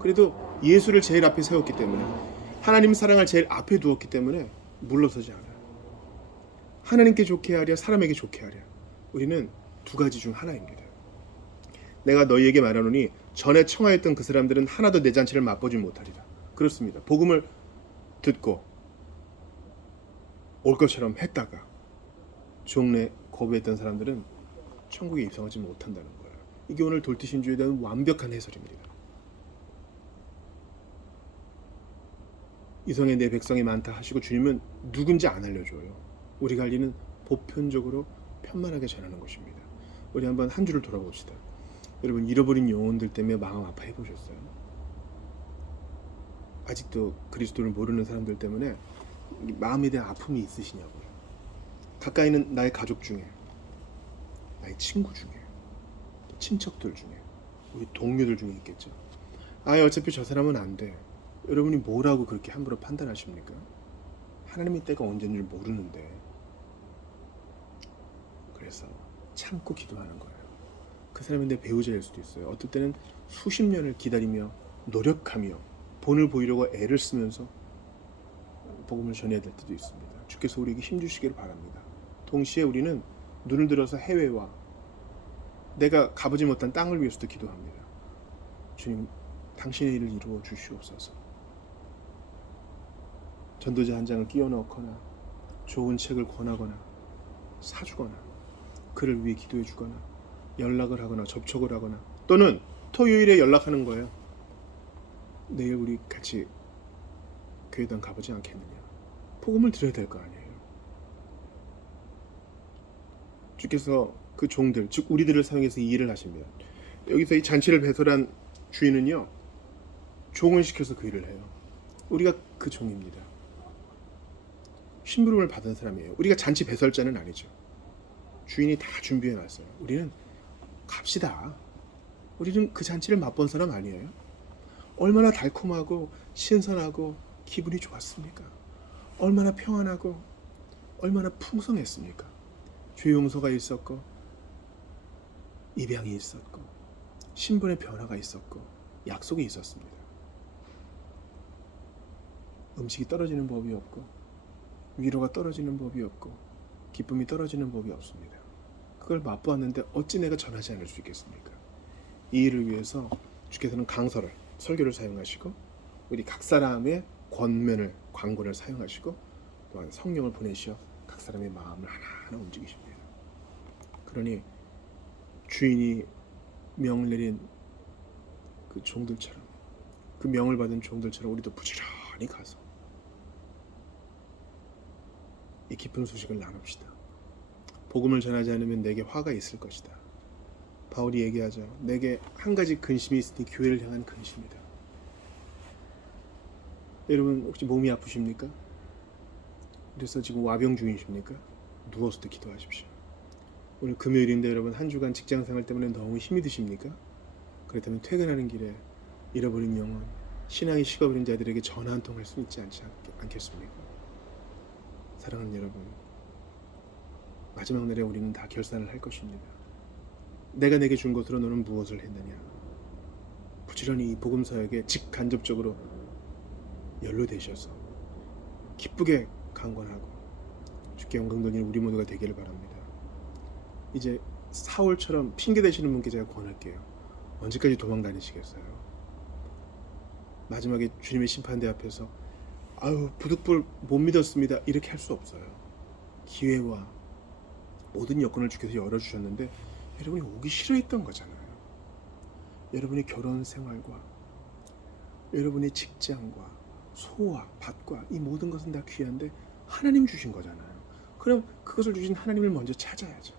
그래도 예수를 제일 앞에 세웠기 때문에, 하나님 사랑을 제일 앞에 두었기 때문에 물러서지 않아요. 하나님께 좋게 하랴 사람에게 좋게 하랴. 우리는 두 가지 중 하나입니다. 내가 너희에게 말하노니 전에 청하였던 그 사람들은 하나도 내 잔치를 맛보지 못하리라. 그렇습니다. 복음을 듣고 올 것처럼 했다가 종래 거부했던 사람들은 천국에 입성하지 못한다는 거예요. 이게 오늘 돌티신주에 대한 완벽한 해설입니다. 이성에 내 백성이 많다 하시고 주님은 누군지 안 알려줘요. 우리가 할 일은 보편적으로 편만하게 전하는 것입니다. 우리 한번 한 주를 돌아봅시다. 여러분 잃어버린 영혼들 때문에 마음 아파해 보셨어요? 아직도 그리스도를 모르는 사람들 때문에 마음에 대한 아픔이 있으시냐고요. 가까이 있는 나의 가족 중에, 나의 친구 중에, 친척들 중에, 우리 동료들 중에 있겠죠. 어차피 저 사람은 안 돼. 여러분이 뭐라고 그렇게 함부로 판단하십니까? 하나님의 때가 언제인 줄 모르는데. 그래서 참고 기도하는 거예요. 그 사람이 내 배우자일 수도 있어요. 어떨 때는 수십 년을 기다리며 노력하며 본을 보이려고 애를 쓰면서 복음을 전해야 될 때도 있습니다. 주께서 우리에게 힘주시기를 바랍니다. 동시에 우리는 눈을 들어서 해외와 내가 가보지 못한 땅을 위해서도 기도합니다. 주님, 당신의 일을 이루어 주시옵소서. 전도자 한 장을 끼워 넣거나 좋은 책을 권하거나 사주거나 그를 위해 기도해 주거나 연락을 하거나 접촉을 하거나, 또는 토요일에 연락하는 거예요. 내일 우리 같이 교회당 가보지 않겠느냐. 복음을 드려야 될 거 아니에요. 주께서 그 종들, 즉 우리들을 사용해서 이 일을 하십니다. 여기서 이 잔치를 배설한 주인은요, 종을 시켜서 그 일을 해요. 우리가 그 종입니다. 심부름을 받은 사람이에요. 우리가 잔치 배설자는 아니죠. 주인이 다 준비해 놨어요. 우리는 갑시다. 우리는 그 잔치를 맛본 사람 아니에요? 얼마나 달콤하고 신선하고 기분이 좋았습니까? 얼마나 평안하고 얼마나 풍성했습니까? 죄 용서가 있었고 입양이 있었고 신분의 변화가 있었고 약속이 있었습니다. 음식이 떨어지는 법이 없고 위로가 떨어지는 법이 없고 기쁨이 떨어지는 법이 없습니다. 그걸 맛보았는데 어찌 내가 전하지 않을 수 있겠습니까? 이 일을 위해서 주께서는 강설을, 설교를 사용하시고 우리 각 사람의 권면을, 광고를 사용하시고 또한 성령을 보내시어 각 사람의 마음을 하나하나 움직이십니다. 그러니 주인이 명을 내린 그 종들처럼, 그 명을 받은 종들처럼 우리도 부지런히 가서 이 기쁜 소식을 나눕시다. 복음을 전하지 않으면 내게 화가 있을 것이다. 바울이 얘기하죠. 내게 한 가지 근심이 있으니 교회를 향한 근심이다. 여러분 혹시 몸이 아프십니까? 그래서 지금 와병 중이십니까? 누워서도 기도하십시오. 오늘 금요일인데 여러분 한 주간 직장생활 때문에 너무 힘이 드십니까? 그렇다면 퇴근하는 길에 잃어버린 영혼, 신앙이 식어버린 자들에게 전화 한 통 할 수 있지 않겠습니까? 사랑하는 여러분, 마지막 날에 우리는 다 결산을 할 것입니다. 내가 내게 준 것으로 너는 무엇을 했느냐? 부지런히 이 복음서에게 직간접적으로 연루되셔서 기쁘게 강권하고 주께 영광 돌리는 우리 모두가 되기를 바랍니다. 이제 사울처럼 핑계 대시는 분께 제가 권할게요. 언제까지 도망 다니시겠어요? 마지막에 주님의 심판대 앞에서 부득불 못 믿었습니다 이렇게 할 수 없어요. 기회와 모든 여건을 주께서 열어주셨는데 여러분이 오기 싫어했던 거잖아요. 여러분의 결혼 생활과 여러분의 직장과 소와 밭과 이 모든 것은 다 귀한데 하나님 주신 거잖아요. 그럼 그것을 주신 하나님을 먼저 찾아야죠.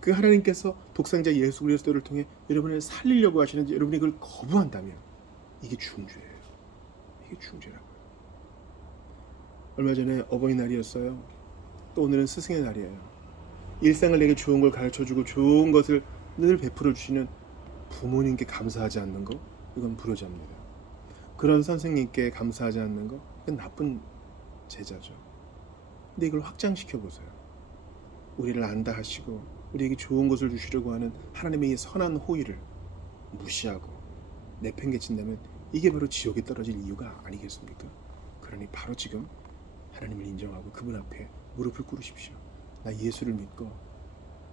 그 하나님께서 독생자 예수 그리스도를 통해 여러분을 살리려고 하시는지 여러분이 그걸 거부한다면 이게 중죄예요. 이게 중죄라고요. 얼마 전에 어버이날이었어요. 또 오늘은 스승의 날이에요. 일상을 내게 좋은 걸 가르쳐주고 좋은 것을 늘 베풀어 주시는 부모님께 감사하지 않는 거, 이건 불효자입니다. 그런 선생님께 감사하지 않는 거, 이건 나쁜 제자죠. 근데 이걸 확장시켜 보세요. 우리를 안다 하시고 우리에게 좋은 것을 주시려고 하는 하나님의 이 선한 호의를 무시하고 내팽개친다면 이게 바로 지옥에 떨어질 이유가 아니겠습니까? 그러니 바로 지금 하나님을 인정하고 그분 앞에 무릎을 꿇으십시오. 나 예수를 믿고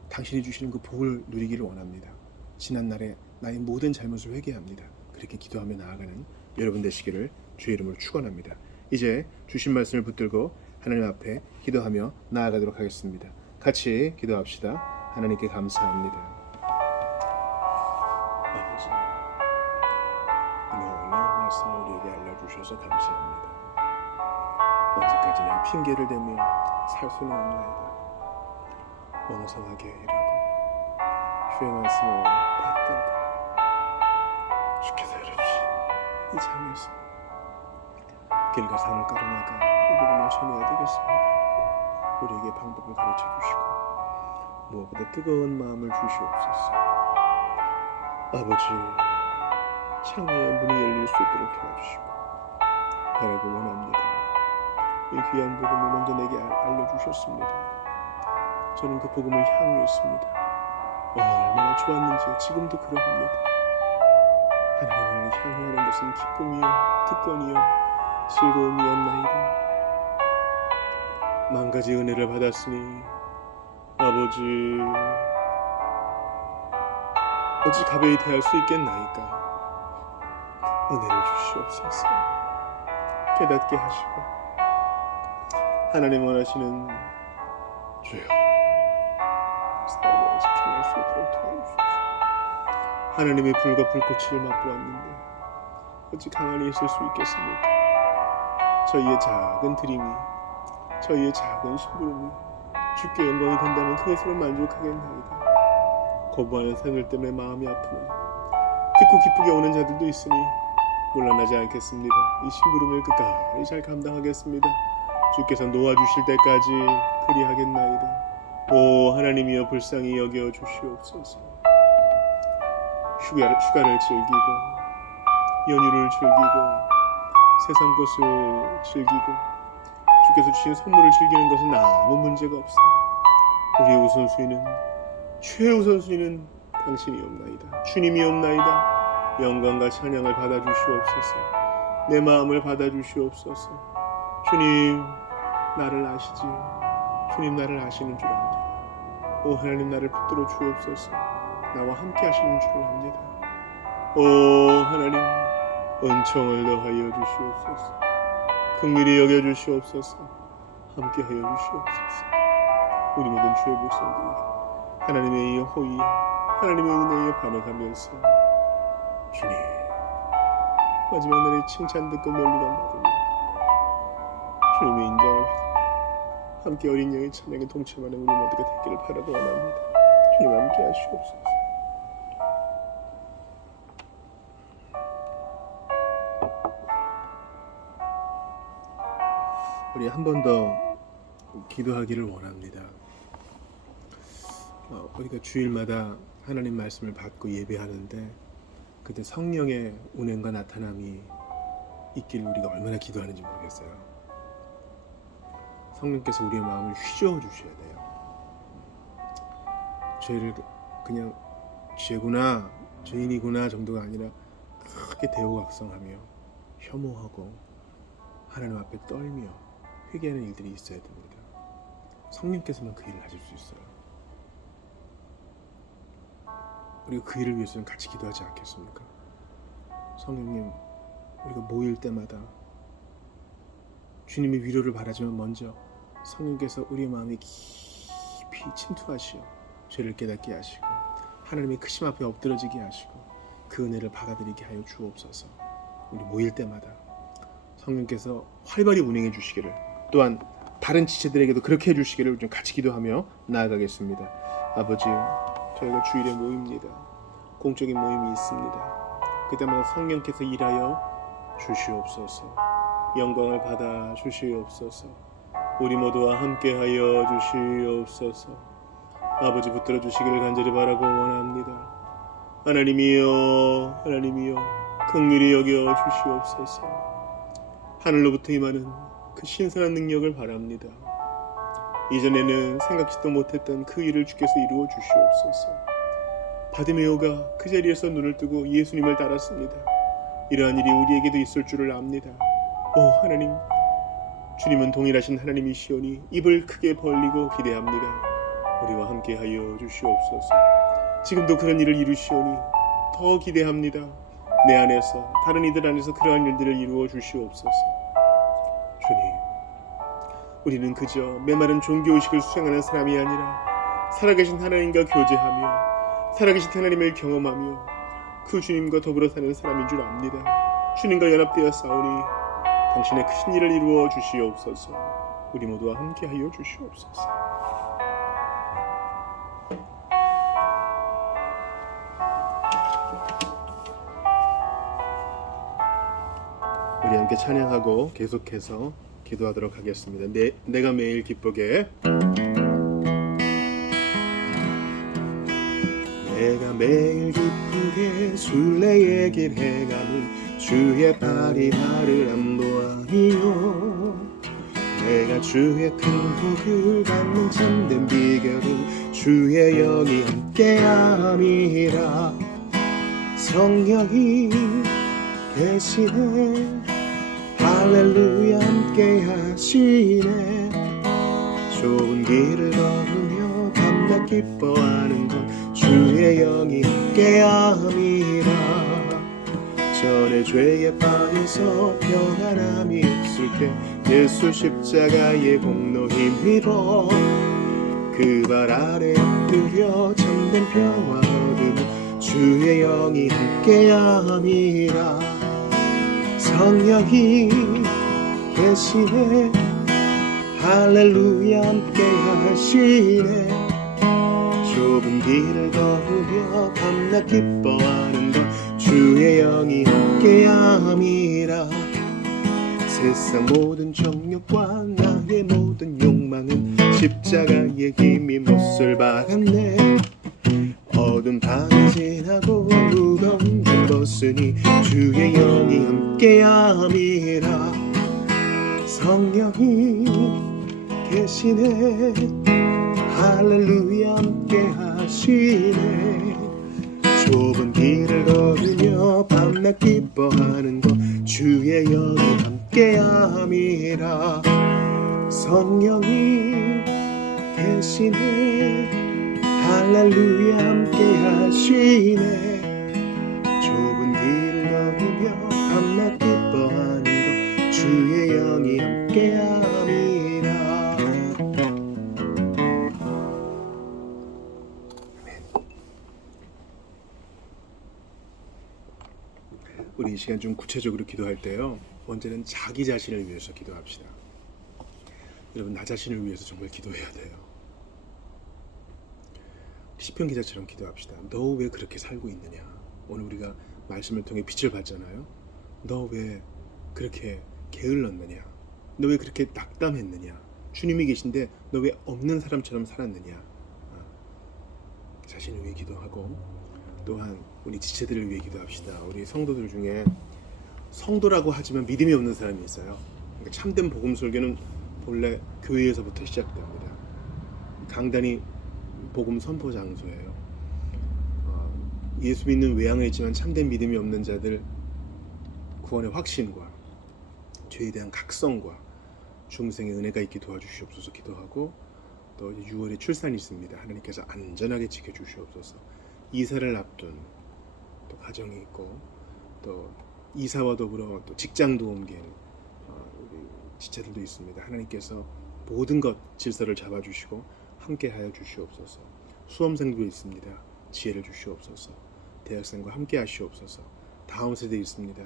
당신이 주시는 그 복을 누리기를 원합니다. 지난날에 나의 모든 잘못을 회개합니다. 그렇게 기도하며 나아가는 여러분 되시기를 주의 이름으로 축원합니다. 이제 주신 말씀을 붙들고 하나님 앞에 기도하며 나아가도록 하겠습니다. 같이 기도합시다. 하나님께 감사합니다. 아버지, 놀라운 말씀을 우리에게 알려주셔서 감사합니다. 언제까지나 핑계를 대며 살 수는 없나이다. 멍성하게 일하고 주의 말씀을 받들고 주께서 열어주신 이 장에서 길과 산을 깔아나가 이 부분을 전해야 되겠습니다. 우리에게 방법을 가르쳐 주시고 무엇보다 뜨거운 마음을 주시옵소서. 아버지, 창의의 문이 열릴 수 있도록 도와주시고 바라고 원합니다. 이 귀한 복음을 먼저 내게 알려주셨습니다. 저는 그 복음을 향유했습니다. 얼마나 좋았는지 지금도 그러합니다. 하나님을 향유하는 것은 기쁨이요 특권이요 즐거움이었나이다. 만가지 은혜를 받았으니 아버지, 어찌 가벼이 대할 수 있겠나이까. 은혜를 주시옵소서. 깨닫게 하시고 하나님 원하시는 주여 사랑에 집중할 수 있도록 도와주소서. 하나님의 불과 불꽃을 맛보았는데 어찌 가만히 있을 수 있겠습니까? 저희의 작은 드림이, 저희의 작은 심부름이 주께 영광이 된다면 그것으로 만족하겠나이다. 거부하는 사람들 때문에 마음이 아프나 듣고 기쁘게 오는 자들도 있으니 물러나지 않겠습니다. 이 심부름을 끝까지 잘 감당하겠습니다. 주께서 놓아주실 때까지 그리하겠나이다. 오 하나님이여 불쌍히 여겨 주시옵소서. 휴가를 즐기고 연휴를 즐기고 세상 것을 즐기고 주께서 주신 선물을 즐기는 것은 아무 문제가 없습니다. 우리의 우선순위는 최우선순위는 당신이옵나이다. 주님이옵나이다. 영광과 찬양을 받아주시옵소서. 내 마음을 받아주시옵소서. 주님 나를 아시지. 주님 나를 아시는 줄 압니다. 오 하나님 나를 붙들어 주옵소서. 나와 함께 하시는 줄 압니다. 오 하나님 은총을 더하여 주시옵소서. 긍휼히 여겨 주시옵소서. 함께 하여 주시옵소서. 우리 모든 주의 백성들이 하나님의 이 호의, 하나님의 은혜에 반응하면서 주님 마지막 날에 칭찬 듣고 멸류관 받으며 주님의 인정을 받으며 함께 어린 양의 찬양에 동참하는 우리 모두가 되기를 바라고 원합니다. 주님 함께 하시옵소서. 우리 한 번 더 기도하기를 원합니다. 우리가 주일마다 하나님 말씀을 받고 예배하는데 그때 성령의 운행과 나타남이 있기를 우리가 얼마나 기도하는지 모르겠어요. 성령께서 우리의 마음을 휘저어 주셔야 돼요. 죄를 그냥 죄구나 죄인이구나 정도가 아니라 크게 대우각성하며 혐오하고 하나님 앞에 떨며 회개하는 일들이 있어야 됩니다. 성령께서만 그 일을 하실 수 있어요. 우리가 그 일을 위해서는 같이 기도하지 않겠습니까? 성령님, 우리가 모일 때마다 주님의 위로를 바라지만 먼저 성령께서 우리의 마음에 깊이 침투하시어 죄를 깨닫게 하시고 하나님의 크심 앞에 엎드러지게 하시고 그 은혜를 받아들이게 하여 주옵소서. 우리 모일 때마다 성령께서 활발히 운행해 주시기를, 또한 다른 지체들에게도 그렇게 해주시기를 좀 같이 기도하며 나아가겠습니다. 아버지, 저희가 주일에 모입니다. 공적인 모임이 있습니다. 그때마다 성령께서 일하여 주시옵소서. 영광을 받아 주시옵소서. 우리 모두와 함께하여 주시옵소서. 아버지, 붙들어 주시기를 간절히 바라고 원합니다. 하나님이여, 하나님이여, 긍휼히 여겨 주시옵소서. 하늘로부터 임하는 그 신선한 능력을 바랍니다. 이전에는 생각지도 못했던 그 일을 주께서 이루어 주시옵소서. 바디메오가 그 자리에서 눈을 뜨고 예수님을 따랐습니다. 이러한 일이 우리에게도 있을 줄을 압니다. 오 하나님, 주님은 동일하신 하나님이시오니 입을 크게 벌리고 기대합니다. 우리와 함께하여 주시옵소서. 지금도 그런 일을 이루시오니 더 기대합니다. 내 안에서, 다른 이들 안에서 그러한 일들을 이루어 주시옵소서. 주님, 우리는 그저 메마른 종교의식을 수행하는 사람이 아니라 살아계신 하나님과 교제하며 살아계신 하나님을 경험하며 그 주님과 더불어 사는 사람인 줄 압니다. 주님과 연합되어 싸우니 당신의 큰 일을 이루어 주시옵소서. 우리 모두와 함께하여 주시옵소서. 우리 함께 찬양하고 계속해서 기도하도록 하겠습니다. 내가 매일 기쁘게, 내가 매일 기쁘게 순례의 길 해가는 주의 발이 나를 안보하니요. 내가 주의 큰 복을 받는 참된 비결은 주의 영이 함께함이라. 성령이 계시네, 할렐루야 함께 하시네. 좁은 길을 걸으며 밤낮 기뻐하는 것 주의 영이 함께함이라. 전에 죄에 빠져서 평안함이 없을 때 예수 십자가의 공로 힘입어 그 발 아래 엎드려 참된 평화 얻으며 주의 영이 함께함이라. 성령이 계시네, 할렐루야 함께 하시네. 좁은 길을 걸으며 밤낮 기뻐하는 것 주의 영이 함께함이라. 세상 모든 정욕과 나의 모든 욕망은 십자가의 힘이 못을 박았네. 어두운 밤이 지나고 무거운 짐 벗으니 주의 영이 함께함이라. 성령이 계시네, 할렐루야 함께 하시네. 좁은 길을 걸으며 밤낮 기뻐하는 것 주의 영이 함께함이라. 성령이 계시네, 할렐루야 함께 하시네. 좁은 길을 걸으며 밤낮 기뻐하는 것 주의 영이 함께함이라. 우리 이 시간 좀 구체적으로 기도할 때요, 먼저는 자기 자신을 위해서 기도합시다. 여러분, 나 자신을 위해서 정말 기도해야 돼요. 시편 기자처럼 기도합시다. 너 왜 그렇게 살고 있느냐? 오늘 우리가 말씀을 통해 빛을 봤잖아요. 너 왜 그렇게 게을렀느냐? 너 왜 그렇게 낙담했느냐? 주님이 계신데 너 왜 없는 사람처럼 살았느냐? 자신을 위해 기도하고, 또한 우리 지체들을 위해 기도합시다. 우리 성도들 중에 성도라고 하지만 믿음이 없는 사람이 있어요. 그러니까 참된 복음 설교는 본래 교회에서부터 시작됩니다. 강단이 복음 선포 장소예요. 예수 믿는 외양은 있지만 참된 믿음이 없는 자들 구원의 확신과 죄에 대한 각성과 중생의 은혜가 있게 도와주시옵소서 기도하고, 또 6월에 출산이 있습니다. 하나님께서 안전하게 지켜주시옵소서. 이사를 앞둔 또 가정이 있고, 또 이사와 더불어 또 직장도 옮긴 우리 지체들도 있습니다. 하나님께서 모든 것 질서를 잡아주시고 함께하여 주시옵소서. 수험생도 있습니다. 지혜를 주시옵소서. 대학생과 함께 하시옵소서. 다음 세대 있습니다.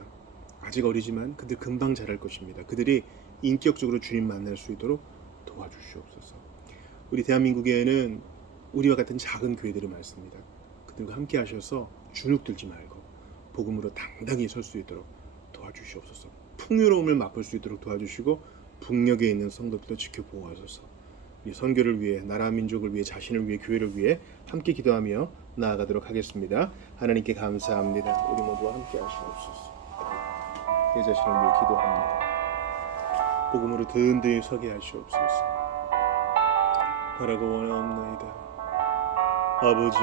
아직 어리지만 그들 금방 자랄 것입니다. 그들이 인격적으로 주님 만날 수 있도록 도와주시옵소서. 우리 대한민국에는 우리와 같은 작은 교회들이 많습니다. 그들과 함께 하셔서 주눅들지 말고 복음으로 당당히 설 수 있도록 도와주시옵소서. 풍요로움을 맛볼 수 있도록 도와주시고 북녘에 있는 성도들도 지켜보호하소서. 이 선교를 위해, 나라 민족을 위해, 자신을 위해, 교회를 위해 함께 기도하며 나아가도록 하겠습니다. 하나님께 감사합니다. 우리 모두와 함께 하시옵소서. 내 자신을 위해 기도합니다. 복음으로 든든히 서게 하시옵소서. 바라고 원하옵나이다. 아버지,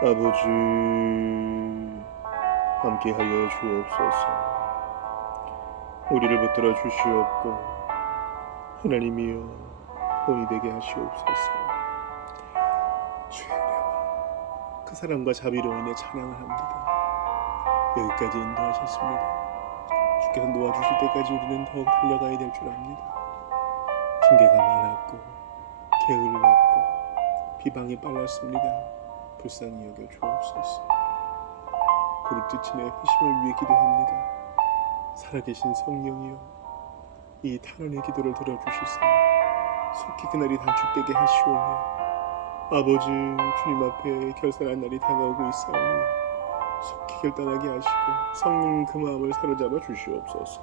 아버지, 함께하여 주옵소서. 우리를 붙들어 주시옵고 하나님이여 본이 되게 하시옵소서. 주의 은혜와 그 사랑과 자비로 인해 찬양을 합니다. 여기까지 인도하셨습니다. 주께서 놓아주실 때까지 우리는 더욱 달려가야 될 줄 압니다. 핑계가 많았고 게을렀고 비방이 빨랐습니다. 불쌍히 여겨 주옵소서. 고립지침의 회심을 위해 기도합니다. 살아계신 성령이여, 이 탄원의 기도를 들어주시사 속히 그날이 단축되게 하시오며 아버지 주님 앞에 결산한 날이 다가오고 있사오니 속히 결단하게 하시고 성령 그 마음을 사로잡아 주시옵소서.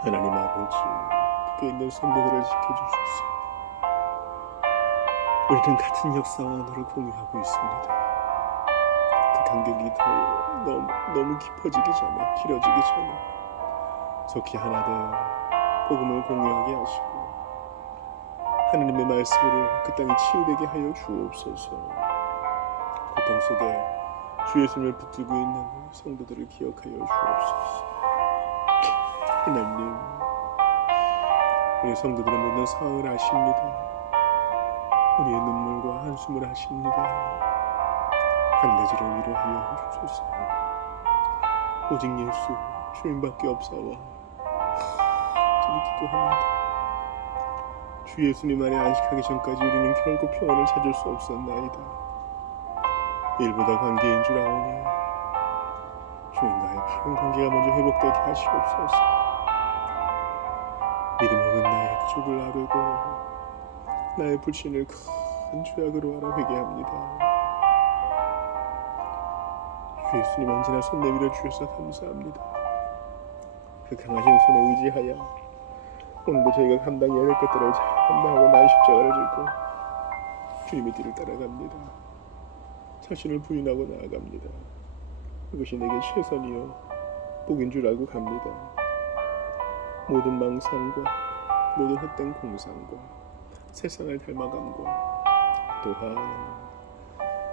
하나님 아버지, 밖에 있는 성도들을 지켜주소서. 우리는 같은 역사와 언어를 공유하고 있습니다. 그 간격이 너무 깊어지기 전에, 길어지기 전에 속히 하나 되어 복음을 공유하게 하시고 하나님의 말씀으로 그 땅이 치유되게 하여 주옵소서. 고통 속에 주 예수님을 붙들고 있는 성도들을 기억하여 주옵소서. 하나님, 우리 성도들의 모든 상황을 아십니다. 우리의 눈물과 한숨을 아십니다. 한 가지로 위로하여 주소서. 오직 예수 주님밖에 없사와 저는 기도합니다. 주 예수님 안에 안식하기 전까지 우리는 결코 평안을 찾을 수 없었나이다. 일보다 관계인 줄 아오니 주님과의 바른 관계가 먼저 회복되게 하시옵소서. 믿음 없는 나의 부족을 아뢰고 나의 불신을 큰 죄악으로 알아 회개합니다. 주 예수님 언제나 손 내밀어 주셔서 감사합니다. 그 강하신 손에 의지하여 오늘도 저희가 감당해야 할 것들을 잘 감당하고 나의 십자가를 짚고 주님의 뒤를 따라갑니다. 자신을 부인하고 나아갑니다. 그것이 내게 최선이요 복인 줄 알고 갑니다. 모든 망상과 모든 헛된 공상과 세상을 닮아감과 또한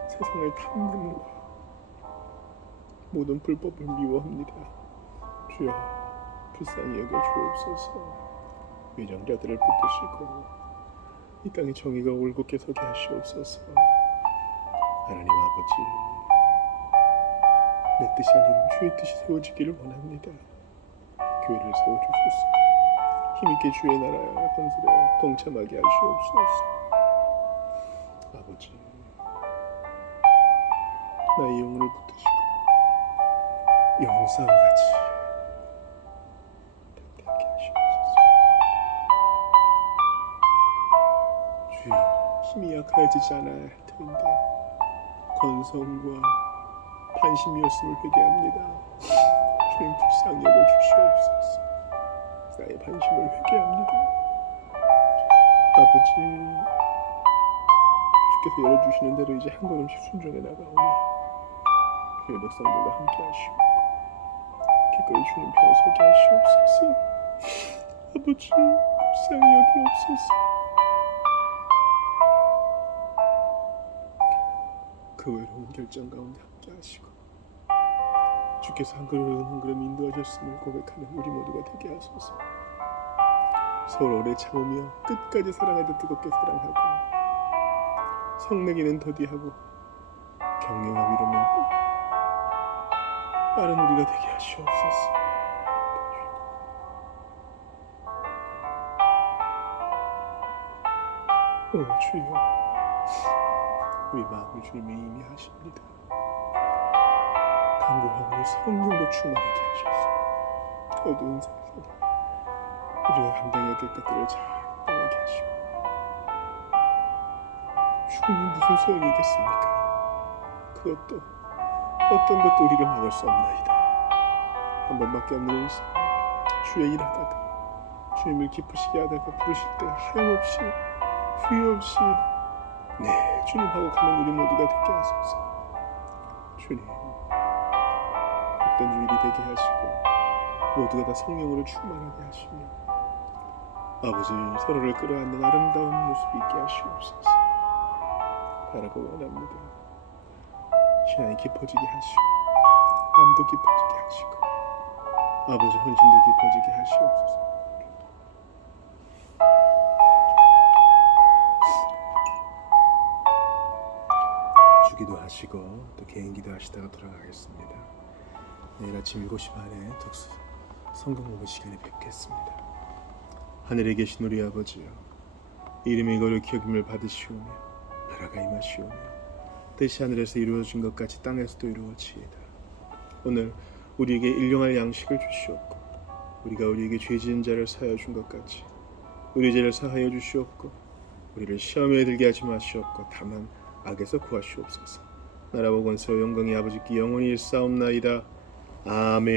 세상을 탐냄과 모든 불법을 미워합니다. 주여 불쌍히 여겨 주옵소서. 위정자들을 붙드시고 이 땅의 정의가 올곧게 서게 하시옵소서. 하나님 아버지, 내 뜻이 아닌 주의 뜻이 세워지기를 원합니다. 교회를 세워주소서. 힘있게 주의 나라 건설에 동참하게 하시옵소서. 아버지, 나의 영혼을 붙드시고 영상과 같이 담대하게 하시옵소서. 주여, 힘이 약해지지 않아야 할 텐데 건성과 반심이었음을 회개합니다. 주님 불쌍히 여겨 주시옵소서. 나의 반심을 회개합니다. 아버지, 주께서 열어주시는 대로 이제 한 걸음씩 순종해 나가오니 교회 백성들과 함께 하시고 기꺼이 주님 편에 서게 하시옵소서. 아버지, 불쌍히 여기옵소서. 그 외로운 결정 가운데 함께 하시고 주께서 한 걸음 한 걸음 인도하셨음을 고백하는 우리 모두가 되게 하소서. 서로 오래 참으며 끝까지 사랑하듯 뜨겁게 사랑하고 성내기는 더디하고 격려와 위로는 빠른 우리가 되게 하시옵소서. 오 주여, 우리 마음을 주님의 임이 하십니다. 간구하오니 성령으로 충만하게 하셔서 어두운 세상에 우리가 감당해야 될 것들을 잘 감당하게 하시고, 죽음이 무슨 소용이겠습니까? 그것도 어떤 것도 우리를 막을 수 없나이다. 한 번밖에 없는 인생, 주의 일하다가 주님을 기쁘시게 하다가 부르실 때 하염없이 후회 없이 네 주님하고 가는 우리 모두가 되게 하소서. 주님, 복된 주일이 되게 하시고 모두가 다 성령으로 충만하게 하시며 아버지 서로를 끌어안는 아름다운 모습 있게 하시옵소서. 바라고 원합니다. 신앙이 깊어지게 하시고 암도 깊어지게 하시고 아버지 헌신도 깊어지게 하시옵소서. 주기도 하시고 또 개인기도 하시다가 돌아가겠습니다. 내일 아침 7시 반에 독서 성경 공부 시간에 뵙겠습니다. 하늘에 계신 우리 아버지여, 이름이 거룩히 여김을 받으시오며 나라가 임하시오며 뜻이 하늘에서 이루어진 것 같이 땅에서도 이루어지이다. 오늘 우리에게 일용할 양식을 주시옵고 우리가 우리에게 죄 지은 자를 사하여 준 것 같이 우리 죄를 사하여 주시옵고 우리를 시험에 들게 하지 마시옵고 다만 악에서 구하시옵소서. 나라와 권세와 영광이 아버지께 영원히 일사옵나이다. 아멘.